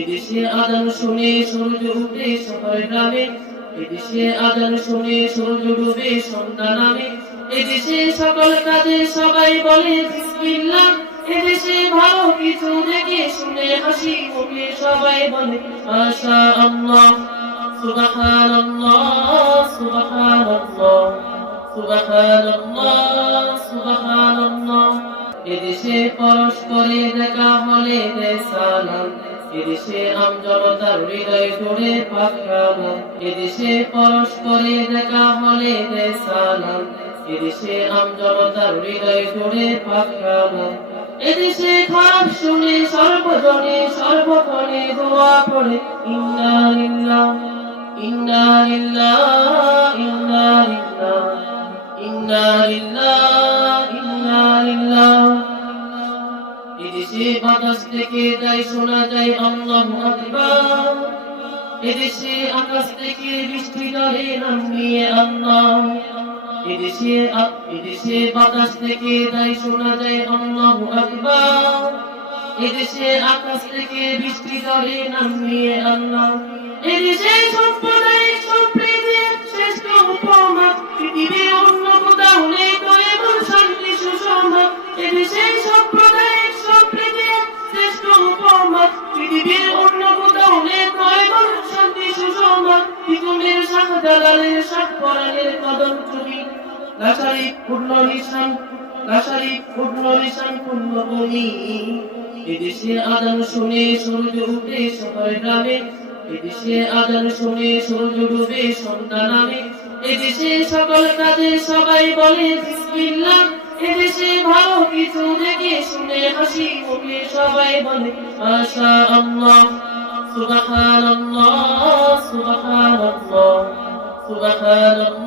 এদেশে আজান শুনে সূর্য উঠে শহর গ্রামে, এদেশে আজান শুনে সূর্য ডুবে সন্ধ্যা নামে, এদেশে সকল কাজে সবাই বলে বিসমিল্লাহ, এদেশে ভালো কিছু দেখে শুনে হাসি মুখে সবাই বলে মাশাআল্লাহ। সুবহানাল্লাহ সুবহানাল্লাহ সুবহানাল্লাহ সুবহানাল্লাহ। এদেশে পরস্পরে দেখা হলে দেয় সালাম, এদেশে আমজনতার হৃদয় জুড়ে পাক কালাম, এদেশে পরস্পরে দেখা হলে দেয় সালাম, এদেশে আমজনতার হৃদয় জুড়ে পাক কালাম। এদেশে খারাপ শুনে সর্বজনে সর্বক্ষণে দোয়া পড়ে ইন্না লিল্লাহ ইন্না লিল্লাহ ইন্না লিল্লাহ ইন্না লিল্লাহ ইন্না লিল্লাহ। এদেশে বাতাস থেকে যায় শোনা যায় আল্লাহু আকবার, এদেশে আকাশ থেকে বৃষ্টি ঝরে নাম নিয়ে আল্লাহ, এদেশে বাতাস থেকে যায় শোনা যায় আল্লাহু আকবার, এদেশে আকাশ থেকে বৃষ্টি ঝরে নাম নিয়ে আল্লাহ। এদেশে সাম্প্রদায়িক সম্প্রীতির শ্রেষ্ঠ উপমা, পৃথিবীর অন্য কোথাও নেই তো এমন শান্তি সুষমা। এদেশে সাম্প্রদায়িক সম্প্রীতির শ্রেষ্ঠ উপমা, পৃথিবীর অন্য কোথাও নেই তো এমন শান্তি সুষমা। পিছনের শাখ দালালের শাখ পরাণের কদম ছবি, লাশারি পূর্ণ নিশান, লাশারি পূর্ণ নিশান পূর্ণভূমি। এদেশে আজান শুনে সূর্য উঠে শহর গ্রামে, এদেশে আজান শুনে সূর্য ডুবে সন্ধ্যা নামে, এদেশে সকল কাজে সবাই বলে বিসমিল্লাহ, এদেশে ভালো কিছু দেখে শুনে হাসি মুখে সবাই বলে মাশাআল্লাহ। সুবহানাল্লাহ সুবহানাল্লাহ সুবহানাল্লাহ।